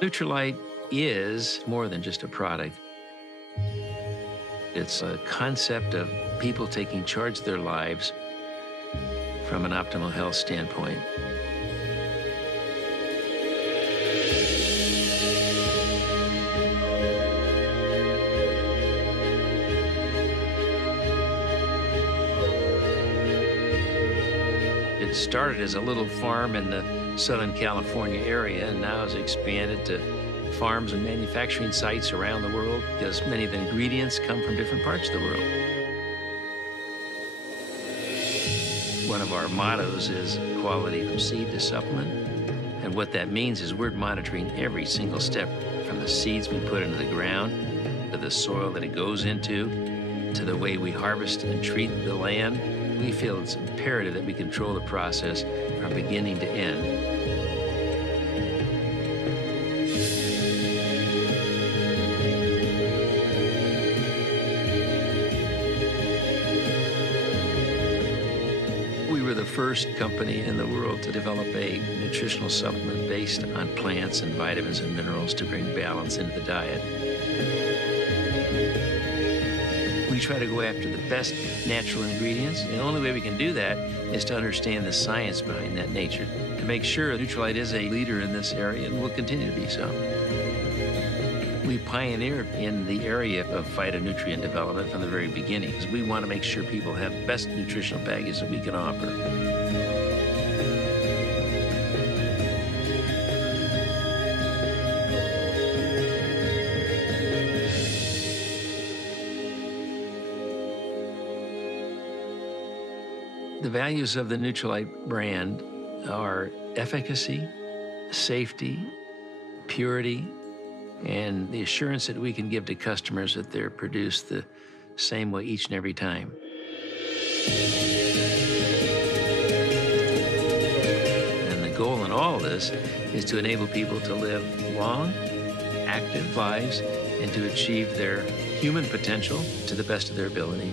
Nutrilite is more than just a product. It's a concept of people taking charge of their lives from an optimal health standpoint. It started as a little farm in the Southern California area and now has expanded to farms and manufacturing sites around the world because many of the ingredients come from different parts of the world. One of our mottos is quality from seed to supplement. And what that means is we're monitoring every single step from the seeds we put into the ground, to the soil that it goes into, to the way we harvest and treat the land. We feel it's imperative that we control the process from beginning to end. We were the first company in the world to develop a nutritional supplement based on plants and vitamins and minerals to bring balance into the diet. We try to go after the best natural ingredients. And the only way we can do that is to understand the science behind that nature, to make sure Nutrilite is a leader in this area and will continue to be so. We pioneered in the area of phytonutrient development from the very beginning, because we want to make sure people have the best nutritional package that we can offer. The values of the Nutrilite brand are efficacy, safety, purity, and the assurance that we can give to customers that they're produced the same way each and every time. And the goal in all of this is to enable people to live long, active lives and to achieve their human potential to the best of their ability.